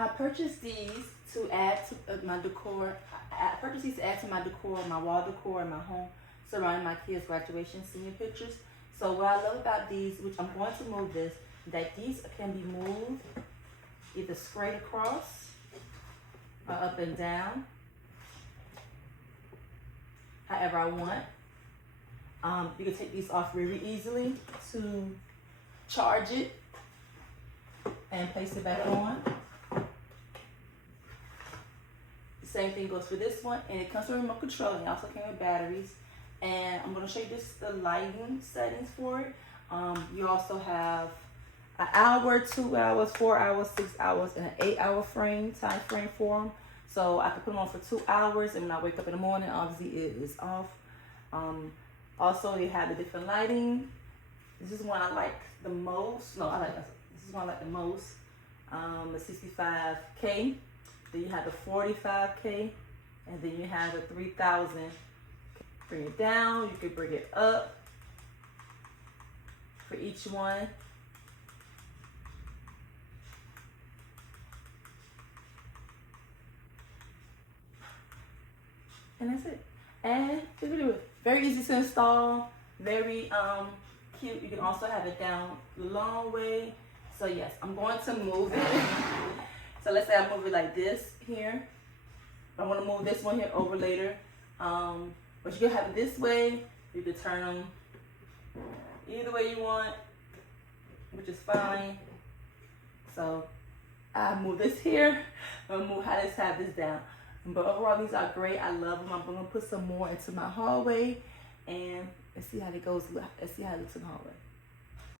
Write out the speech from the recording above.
I purchased these to add to my decor. I purchased these to add to my decor, my wall decor, and my home surrounding my kids' graduation senior pictures. So what I love about these, which I'm going to move this, that these can be moved either straight across or up and down, however I want. You can take these off really easily to charge it and place it back on. The same thing goes for this one, and it comes with remote control, and it also came with batteries. And I'm going to show you just the lighting settings for it. You also have an hour, 2 hours, 4 hours, 6 hours, and an 8-hour time frame for them. So I can put them on for 2 hours, and when I wake up in the morning, obviously it is off. Also, they have the different lighting. This is one I like the most. No, this is one I like the most. The 65K. Then you have the 45K, and then you have the 3000. Bring it down. You can bring it up for each one. And that's it. And very easy to install, very cute. You can also have it down the long way. So yes, I'm going to move it. So let's say I move it like this here. I want to move this one here over later. But you can have it this way. You can turn them either way you want, which is fine. So I move this here. I'm gonna have this down. But overall, these are great. I love them. I'm gonna put some more into my hallway, and let's see how it goes. Let's see how it looks in the hallway.